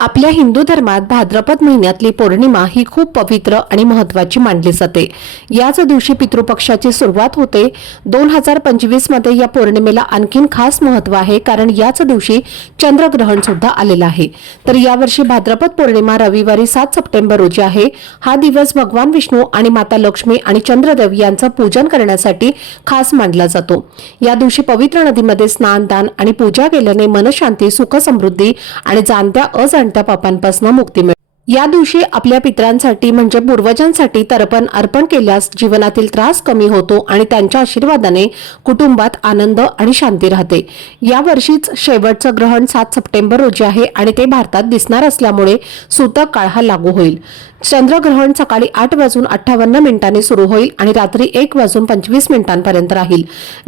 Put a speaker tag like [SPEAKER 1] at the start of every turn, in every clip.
[SPEAKER 1] आपल्या हिंदू धर्मात भाद्रपद महिन्यातली पौर्णिमा ही खूप पवित्र आणि महत्वाची मानली जाते. याच दिवशी पितृपक्षाची सुरुवात होते. दोन हजार पंचवीसमध्ये या पौर्णिमेला आणखीन खास महत्त्व आहे कारण याच दिवशी चंद्रग्रहण सुद्धा आलेलं आहे. तर यावर्षी भाद्रपद पौर्णिमा रविवारी सात सप्टेंबर रोजी आहे. हा दिवस भगवान विष्णू आणि माता लक्ष्मी आणि चंद्रदेव यांचं पूजन करण्यासाठी खास मानला जातो. या दिवशी पवित्र नदीमध्ये स्नान दान आणि पूजा केल्याने मनशांती सुख समृद्धी आणि जाणत्या अजाण संतापापांपासून मुक्ती मिळते या दिवशी आपल्या पितरांसाठी म्हणजे पूर्वजांसाठी तर्पण अर्पण केल्यास जीवनातील त्रास कमी होतो आणि त्यांच्या आशीर्वादाने कुटुंबात आनंद आणि शांती राहते. यावर्षीच शेवटचं ग्रहण सात सप्टेंबर रोजी आहे आणि ते भारतात दिसणार असल्यामुळे सूतक काळ हा लागू होईल. चंद्रग्रहण सकाळी आठ वाजून अठ्ठावन्न मिनिटांनी सुरू होईल आणि रात्री एक वाजून पंचवीस मिनिटांपर्यंत राहील.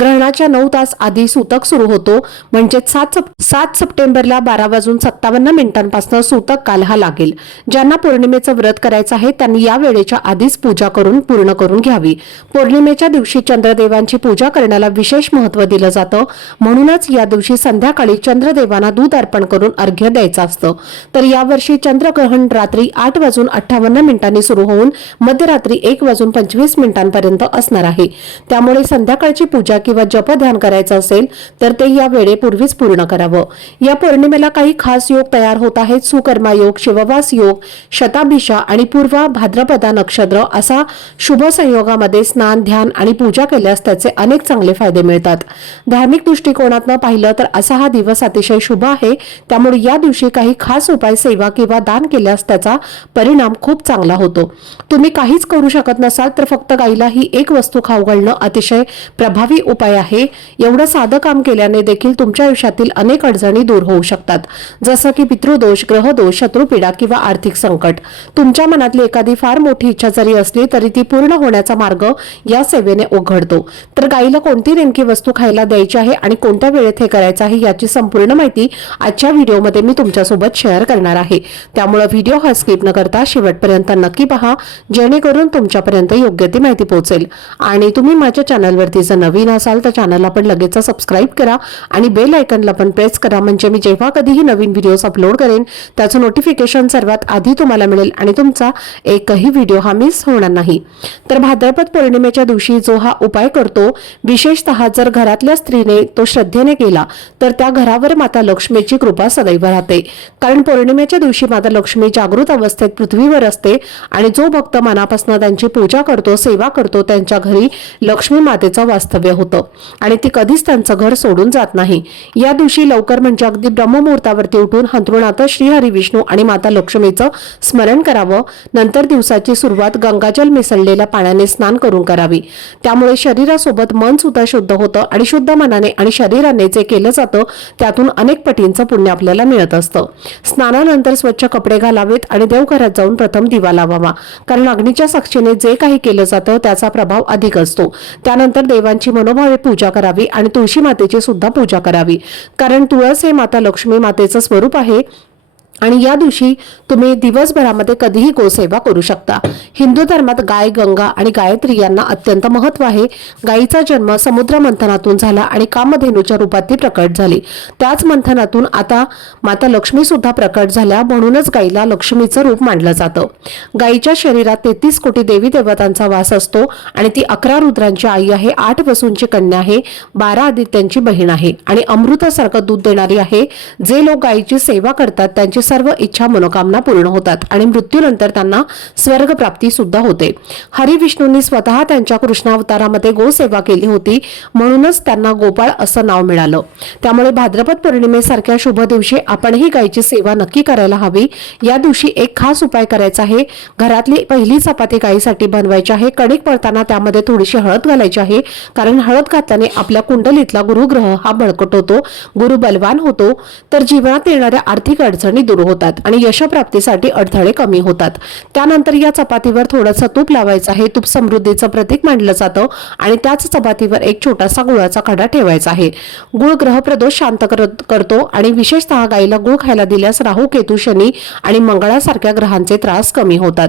[SPEAKER 1] ग्रहणाच्या नऊ तास आधी सूतक सुरू होतो म्हणजे सात सप- सात सप्टेंबरला बारा वाजून सत्तावन्न मिनिटांपासून सूतक काल हा लागेल. ज्यांना पौर्णिमेचं व्रत करायचं आहे त्यांनी या वेळेच्या आधीच पूजा करून पूर्ण करून घ्यावी. पौर्णिमेच्या दिवशी चंद्रदेवांची पूजा करण्याला विशेष महत्त्व दिलं जातं. म्हणूनच या दिवशी संध्याकाळी चंद्रदेवांना दूध अर्पण करून अर्घ्य द्यायचं असतं. तर यावर्षी चंद्रग्रहण रात्री आठ वाजून अठ्ठावन्न मिनिटांनी सुरू होऊन मध्यरात्री एक वाजून पंचवीस मिनिटांपर्यंत असणार आहे. त्यामुळे संध्याकाळची पूजा किंवा जप ध्यान करायचं असेल तर ते या वेळेपूर्वीच पूर्ण करावं. या पौर्णिमेला काही खास योग तयार होत आहेत. सुकर्मा योग शिववास योग शताभिषा आणि पूर्व भाद्रपदा नक्षत्र असा शुभ संयोगामध्ये स्नान ध्यान आणि पूजा केल्यास त्याचे अनेक चांगले फायदे मिळतात. धार्मिक दृष्टिकोनातनं पाहिलं तर असा हा दिवस अतिशय शुभ आहे. त्यामुळे या दिवशी काही खास उपाय सेवा किंवा दान केल्यास त्याचा परिणाम खूप चांगला होतो. तुम्ही काहीच करू शकत नसाल तर फक्त गाईला ही एक वस्तू खाऊ घालणं अतिशय प्रभावी उपाय आहे. एवढं साधं काम केल्याने देखील तुमच्या आयुष्यातील अनेक अडचणी दूर होऊ शकतात. जसं की पितृदोष ग्रहदोष शत्रुपीडा किंवा आर्थिक आर्थिक संकट. तुमच्या मनातली एखादी फार मोठी इच्छा जरी असली तरी ती पूर्ण होण्याचा मार्ग या सेवेने उघडतो. तर गाईला कोणती नेमकी वस्तू खायला द्यायची आहे आणि कोणत्या वेळेत हे करायचं आहे याची संपूर्ण माहिती आजच्या व्हिडिओमध्ये मी तुमच्यासोबत शेअर करणार आहे. त्यामुळे व्हिडिओ हा स्किप न करता शेवटपर्यंत नक्की पहा जेणेकरून तुमच्यापर्यंत योग्य ती माहिती पोहोचेल. आणि तुम्ही माझ्या चॅनलवरती जर नवीन असाल तर चॅनलला पण लगेच सबस्क्राईब करा आणि बेल आयकनला पण प्रेस करा. म्हणजे मी जेव्हा कधीही नवीन व्हिडिओज अपलोड करेन त्याचं नोटिफिकेशन सर्वात आधी तुम्हाला मिळेल आणि तुमचा एकही व्हिडिओ हा मिस होणार नाही. तर भाद्रपद पौर्णिमेच्या दिवशी जो हा उपाय करतो विशेषतः जर घरातल्या स्त्रीने तो श्रद्धेने केला तर त्या घरावर माता लक्ष्मीची कृपा सदैव राहते. कारण पौर्णिमेच्या दिवशी माता लक्ष्मी जागृत अवस्थेत पृथ्वीवर असते आणि जो भक्त मनापासून त्यांची पूजा करतो सेवा करतो त्यांच्या घरी लक्ष्मी मातेचं वास्तव्य होतं आणि ती कधीच त्यांचं घर सोडून जात नाही. या दिवशी लवकर म्हणजे अगदी ब्रह्ममुहूर्तावरती उठून हंतरुणात श्रीहरी विष्णू आणि माता लक्ष्मीचं स्मरण करावं. नंतर दिवसाची सुरुवात गंगाजल मिसळलेल्या पाण्याने स्नान करून करावी. त्यामुळे शरीरासोबत मन सुद्धा शुद्ध होतं आणि शुद्ध मनाने आणि शरीराने जे केलं जातं त्यातून अनेक पटींचं पुण्य आपल्याला मिळत असतं. स्नानानंतर स्वच्छ कपडे घालावेत आणि देवघरात जाऊन प्रथम दिवा लावावा. कारण अग्नीच्या साक्षीने जे काही केलं जातं त्याचा प्रभाव अधिक असतो. त्यानंतर देवांची मनोभावे पूजा करावी आणि तुळशी मातेची सुद्धा पूजा करावी. कारण तुळस हे माता लक्ष्मी मातेचं स्वरूप आहे. आणि या दिवशी तुम्ही दिवसभरामध्ये कधीही गोसेवा करू शकता. हिंदू धर्मात गाय गंगा आणि गायत्री यांना अत्यंत महत्त्व आहे. गायीचा जन्म समुद्र मंथनातून झाला आणि कामधेनूच्या रूपात ती प्रकट झाली. त्याच मंथनातून आता माता लक्ष्मी सुद्धा प्रकट झाल्या म्हणूनच गायीला लक्ष्मीचं रूप मानलं जातं. गायीच्या शरीरात तेहतीस कोटी देवी देवतांचा वास असतो आणि ती अकरा रुद्रांची आई आहे आठ वसूंची कन्या आहे बारा आदित्यांची बहीण आहे आणि अमृतासारखं दूध देणारी आहे. जे लोक गायीची सेवा करतात त्यांची सर्व इच्छा मनोकामना पूर्ण होतात आणि मृत्यूनंतर त्यांना स्वर्ग प्राप्ती सुद्धा होते. हरी विष्णूंनी स्वतः त्यांच्या कृष्णावतारामध्ये गोसेवा केली होती म्हणूनच त्यांना गोपाळ असं नाव मिळालं. त्यामुळे भाद्रपद पौर्णिमेसारख्या शुभ दिवशी आपणही गायीची सेवा नक्की करायला हवी. या दिवशी एक खास उपाय करायचा आहे. घरातली पहिली चपाती गायीसाठी बनवायची आहे. कणिक पळताना त्यामध्ये थोडीशी हळद घालायची आहे. कारण हळद घातल्याने आपल्या कुंडलीतला गुरुग्रह हा बळकट होतो गुरु बलवान होतो. तर जीवनात येणाऱ्या आर्थिक अडचणी दूर होतात आणि यशप्राप्तीसाठी अडथळे कमी होतात. त्यानंतर या चपातीवर थोडंसं तूप लावायचं आहे. तूप समृद्धीचं प्रतीक मानलं जातं आणि त्याच चपातीवर एक छोटासा गुळाचा खडा ठेवायचा आहे. गुळ ग्रहप्रदोष शांत करत- करतो आणि विशेषतः गायीला गुळ खायला दिल्यास राहू केतू शनी आणि मंगळासारख्या ग्रहांचे त्रास कमी होतात.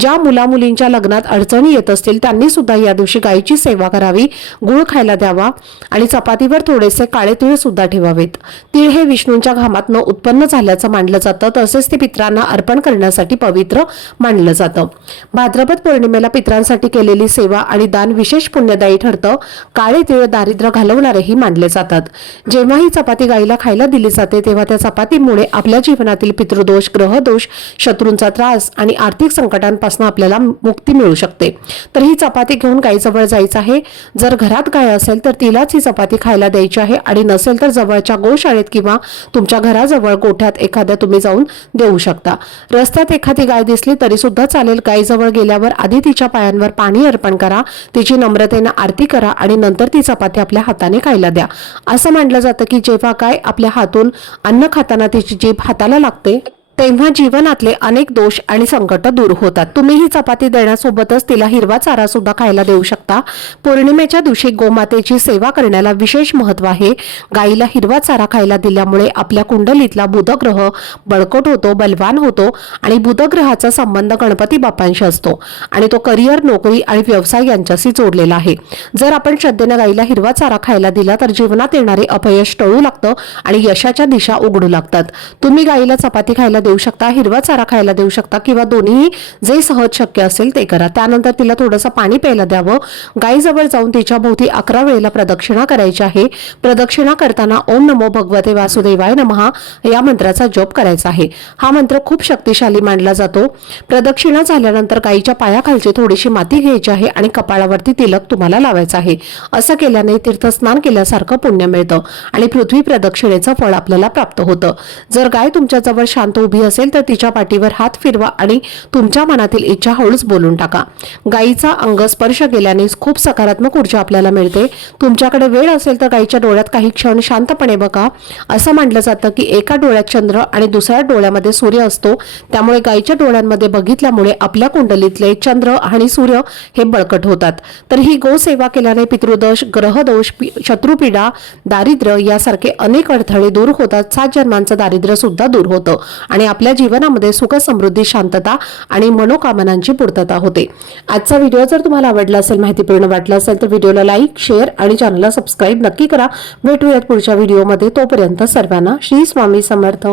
[SPEAKER 1] ज्या मुला मुलींच्या लग्नात अडचणी येत असतील त्यांनी सुद्धा या दिवशी गायीची सेवा करावी गुळ खायला द्यावा आणि चपातीवर थोडेसे काळे तिळ सुद्धा ठेवावेत. तिळ हे विष्णूंच्या घामातनं उत्पन्न झाल्याचं मानलं जातं तसेच ते पित्रांना अर्पण करण्यासाठी पवित्र मानलं जातं. भाद्रपद पौर्णिमेला पित्रांसाठी केलेली सेवा आणि दान विशेष पुण्यदायी ठरतं. काळे तीळ दारिद्र्य घालवणारेही मानले जातात. जेव्हा ही चपाती गाईला खायला दिली जाते तेव्हा त्या चपातीमुळे आपल्या जीवनातील पितृदोष ग्रहदोष शत्रूंचा त्रास आणि आर्थिक संकटांपासून आपल्याला मुक्ती मिळू शकते. तर ही चपाती घेऊन गाईजवळ जायचं आहे. जर घरात गाय असेल तर तिलाच ही चपाती खायला द्यायची आहे. आणि नसेल तर जवळच्या गोशाळेत किंवा तुमच्या घराजवळ गोठ्यात एखाद्या तुम्ही जाऊन देऊ शकता. रस्त्यात एखादी गाय दिसली तरी सुद्धा चालेल. गायीजवळ गेल्यावर आधी तिच्या पायांवर पाणी अर्पण करा. तिची नम्रतेनं आरती करा आणि नंतर ती चपाती आपल्या हाताने खायला द्या. असं मानलं जातं की जेव्हा गाय आपल्या हातून अन्न खाताना तिची जीभ हाताला लागते तेव्हा जीवनातले अनेक दोष आणि संकट दूर होतात. तुम्ही ही चपाती देण्यासोबतच तिला हिरवा चारा सुद्धा खायला देऊ शकता. पौर्णिमेच्या दिवशी गोमातेची सेवा करण्याला विशेष महत्त्व आहे. गाईला हिरवा चारा खायला दिल्यामुळे आपल्या कुंडलीतला बुधग्रह बळकट होतो बलवान होतो आणि बुधग्रहाचा संबंध गणपती बाप्पांशी असतो आणि तो करिअर नोकरी आणि व्यवसाय यांच्याशी जोडलेला आहे. जर आपण श्रद्धेनं गाईला हिरवा चारा खायला दिला तर जीवनात येणारे अपयश टळू लागतं आणि यशाच्या दिशा उघडू लागतात. तुम्ही गाईला चपाती खायला देऊ शकता हिरवा चारा खायला देऊ शकता किंवा दोन्ही जे सहज शक्य असेल ते करा. त्यानंतर तिला थोडंसं पाणी प्यायला द्यावं. गायीजवळ जाऊन तिच्या भोवती अकरा वेळेला प्रदक्षिणा करायची आहे. प्रदक्षिणा करताना ओम नमो भगवते वासुदेवाय नमहा या मंत्राचा जप करायचा आहे. हा मंत्र खूप शक्तिशाली मानला जातो. प्रदक्षिणा झाल्यानंतर गायीच्या पायाखालची थोडीशी माती घ्यायची आहे आणि कपाळावरती तिलक तुम्हाला लावायचा आहे. असं केल्याने तीर्थस्नान केल्यासारखं पुण्य मिळतं आणि पृथ्वी प्रदक्षिणेचं फळ आपल्याला प्राप्त होतं. जर गाय तुमच्याजवळ शांत उभी असेल तर तिच्या पाठीवर हात फिरवा आणि तुमच्या मनातील इच्छा हळूच बोलून टाका. गायीचा अंग स्पर्श केल्याने खूप सकारात्मक ऊर्जा आपल्याला मिळते. तुमच्याकडे वेळ असेल तर गायीच्या डोळ्यात काही क्षण शांतपणे बघा. असं मानलं जातं की एका डोळ्यात चंद्र आणि दुसऱ्या डोळ्यामध्ये सूर्य असतो. त्यामुळे गायीच्या डोळ्यांमध्ये बघितल्यामुळे आपल्या कुंडलीतले चंद्र आणि सूर्य हे बळकट होतात. तर ही गोसेवा केल्याने पितृदोष ग्रहदोष शत्रुपीडा दारिद्र्य यासारखे अनेक अडथळे दूर होतात. सात जन्मांचं दारिद्र्य सुद्धा दूर होतं. आणि आणि आपल्या जीवनामध्ये सुख समृद्धी शांतता आणि मनोकामनांची पूर्तता होते. आजचा व्हिडिओ जर तुम्हाला आवडला असेल माहितीपूर्ण वाटला असेल तर व्हिडिओला लाईक शेअर आणि चॅनलला सबस्क्राईब नक्की करा. भेटूयात पुढच्या व्हिडिओमध्ये. तोपर्यंत सर्वांना श्री स्वामी समर्थ.